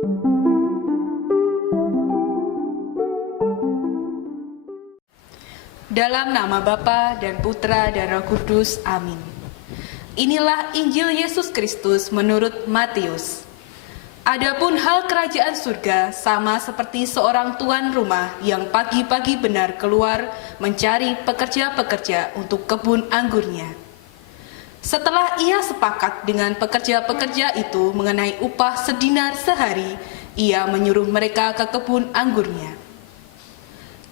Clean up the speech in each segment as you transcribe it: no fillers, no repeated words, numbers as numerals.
Dalam nama Bapa dan Putra dan Roh Kudus, amin. Inilah Injil Yesus Kristus menurut Matius. Adapun hal kerajaan surga sama seperti seorang tuan rumah yang pagi-pagi benar keluar mencari pekerja-pekerja untuk kebun anggurnya. Setelah ia sepakat dengan pekerja-pekerja itu mengenai upah sedinar sehari, ia menyuruh mereka ke kebun anggurnya.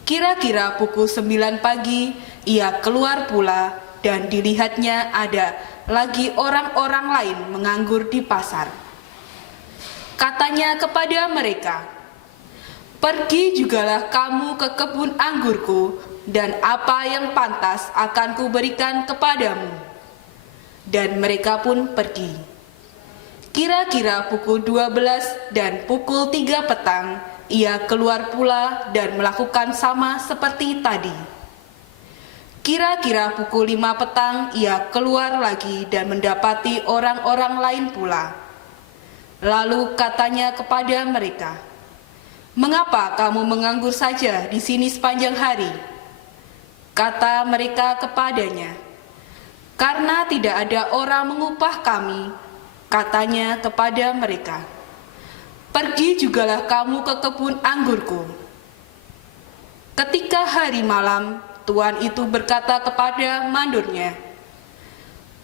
Kira-kira pukul 9 pagi, ia keluar pula dan dilihatnya ada lagi orang-orang lain menganggur di pasar. Katanya kepada mereka, "Pergi jugalah kamu ke kebun anggurku, dan apa yang pantas akan kuberikan kepadamu." Dan mereka pun pergi. Kira-kira pukul 12 dan pukul 3 petang, ia keluar pula dan melakukan sama seperti tadi. Kira-kira pukul 5 petang, ia keluar lagi dan mendapati orang-orang lain pula. Lalu katanya kepada mereka, "Mengapa kamu menganggur saja di sini sepanjang hari?" Kata mereka kepadanya, "Karena tidak ada orang mengupah kami." Katanya kepada mereka, "Pergi jugalah kamu ke kebun anggurku." Ketika hari malam, tuan itu berkata kepada mandornya,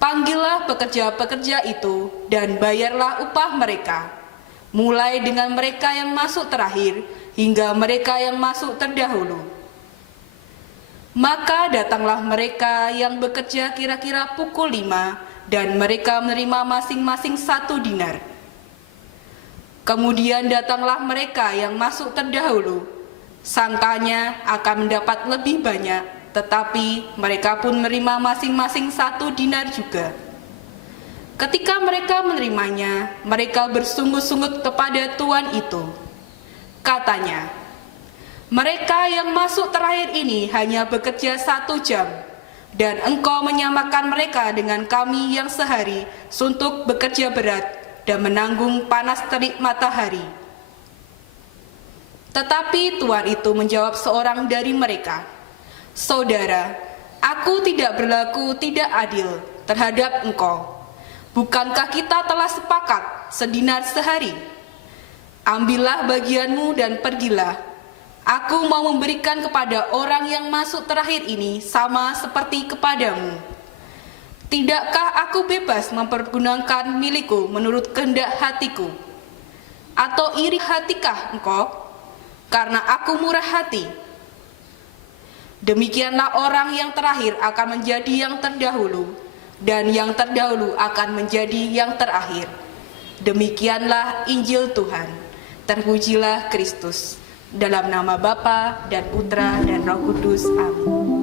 "Panggillah pekerja-pekerja itu dan bayarlah upah mereka, mulai dengan mereka yang masuk terakhir hingga mereka yang masuk terdahulu." Maka datanglah mereka yang bekerja kira-kira pukul 5, dan mereka menerima masing-masing 1 dinar. Kemudian datanglah mereka yang masuk terdahulu, sangkanya akan mendapat lebih banyak, tetapi mereka pun menerima masing-masing 1 dinar juga. Ketika mereka menerimanya, mereka bersungut-sungut kepada tuan itu. Katanya, "Mereka yang masuk terakhir ini hanya bekerja 1 jam, dan engkau menyamakan mereka dengan kami yang sehari suntuk bekerja berat dan menanggung panas terik matahari." Tetapi tuan itu menjawab seorang dari mereka, "Saudara, aku tidak berlaku tidak adil terhadap engkau. Bukankah kita telah sepakat sedinar sehari? Ambillah bagianmu dan pergilah. Aku mau memberikan kepada orang yang masuk terakhir ini sama seperti kepadamu. Tidakkah aku bebas mempergunakan milikku menurut kehendak hatiku? Atau iri hatikah engkau? Karena aku murah hati." Demikianlah orang yang terakhir akan menjadi yang terdahulu, dan yang terdahulu akan menjadi yang terakhir. Demikianlah Injil Tuhan. Terpujilah Kristus. Dalam nama Bapa dan Putra dan Roh Kudus, amin.